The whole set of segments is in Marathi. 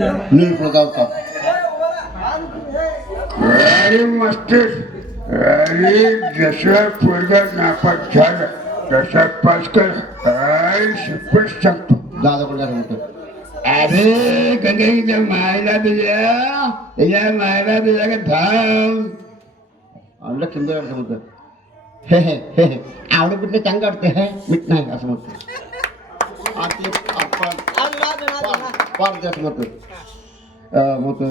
निळकुळ गावचा अरे मास्टर अरे जसा पोरगा नापास झाला तसा पास कर काय शपथ सांगतो. दादा कोण झालं म्हणतो अरे गंगेच्या मायला दिल्या त्याच्या मायला दिल्या का धाम आणि लक्ष्मी देवाला असं म्हणतो हे हे हे हे आवडे कुठले चांगलं वाटते हे? मीठ नाही असं म्हणतो आपण. म्हणतो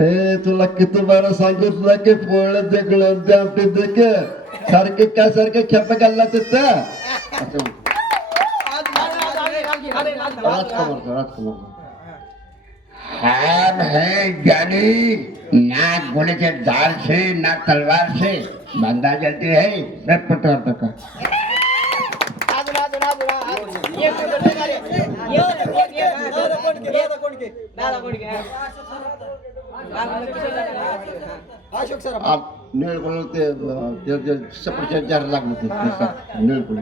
ए तुला किती बारा सांगितलं की पोळं दे गुलाब आमटे दे के सारखे काय सारखे खेप घालला तिथं राजकुमार है जानी ना घोड़े के दाल से ना तलवार से बंदा जलती है सब पता का? निळकुळ ते जार लागलं निळकुळ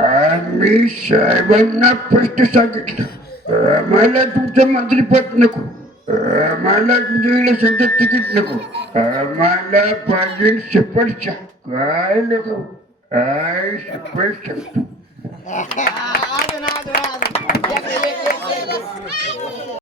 आम्ही साहेबांना स्पष्ट सांगितलं. आम्हाला तुमचं मंत्रीपद नको. आम्हाला तुमच्या इलेक्शनचं तिकीट नको. आम्हाला पाहिजे शपथ काय नको? काय शपथ सांगतो